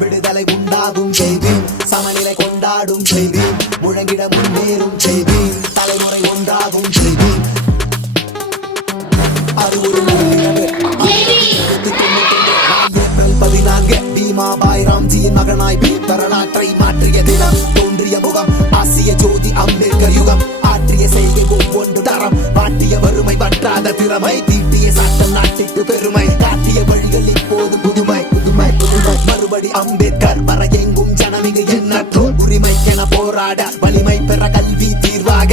விடுதலை உண்டாகும் செய்தேன், சமநிலை கொண்டாடும் செய்தேன், முழங்கிட முன்னேறும் செய்தேன், தலைமுறை ஒன்றாகும் செய்தேன். அது ஒரு ஏப்ரல் 14 பீமாபாய் ராம்ஜியின் மகனாய் வரலாற்றை மாற்றிய தினம், தோன்றிய முகம் ஆசிய ஜோதி அம்பேத்கர் யுகம், ஆற்றிய செய்கை ஒவ்வொன்று தரம், வாட்டிய வறுமை வற்றாத திறமை, தீட்டிய சட்டம் நாட்டிற்கு பெருமை, காட்டிய வழிகள் இப்போது புதுமை புதுமை புதுமை. மறுபடி அம்பேத்கர் வர எங்கும் ஜனமிகு எண்ணற்றோர் உரிமைக்கென போராட வலிமை பெற கல்வி தீர்வாக,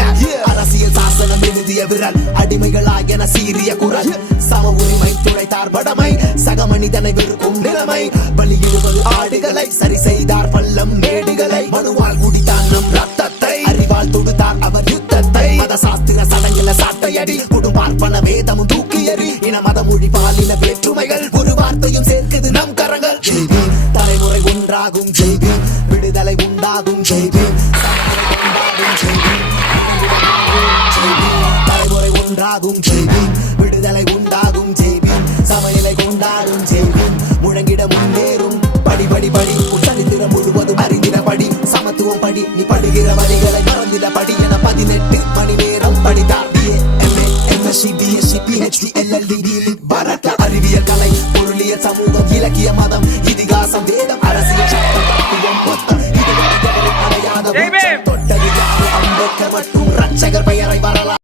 அரசியல் சாசனம் எழுதிய விரல் அடிமைகளாய் என சீரிய குரல், சம உரிமை துடைத்தார் படமை, சக மனிதனை வெறுக்கும் நிலைமை, பலியிடுவது ஆடுகளை சரி செய்தார் பள்ளம் மேடுகளை, மனுவால் குடித்தார் நம் ரத்தத்தை, அறிவால் தொடுத்தார் அவர் யுத்தத்தை, மத சாஸ்திர சடங்கில சாட்டையடி, குடும்பார்ப்பண வேதமும் தூக்கியறி, இன மத மொழி பாலின வேற்றுமைகள் ஒரு வார்த்தையும் சேர்க்குது நம் கரங்கள். செய்வேன் தலைமுறை ஒன்றாகும் செய்வேன், விடுதலை உண்டாகும் செய்வேன், தலைமுறை ஒன்றாகும் செய்வேன், விடுதலை உண்டாகும் செய்வேன், சமநிலை கொண்டாடும் செய்வேன், முழங்கிட முன்னேறும் படி படி படி, உச்சரித்திர முழுவதும் அறிந்திட படி, சமத்துவம் படி, நீ படுகிற வழிகளை மறந்திட படி என 18 மணி நேரம் படித்தார். MSc, BSc, PhD, LLD, பாரத அறிவியல் கலை, பொருளியல், சமூகம், இலக்கிய, மதம், இதிகாசம், வேதம், அரசியல், சட்டம், தத்துவம், மொத்தம், இது அடையாத தொட்டது யாரு அம்பேத்கர் மற்றும் ரட்சகர் பெயரை வரலாறு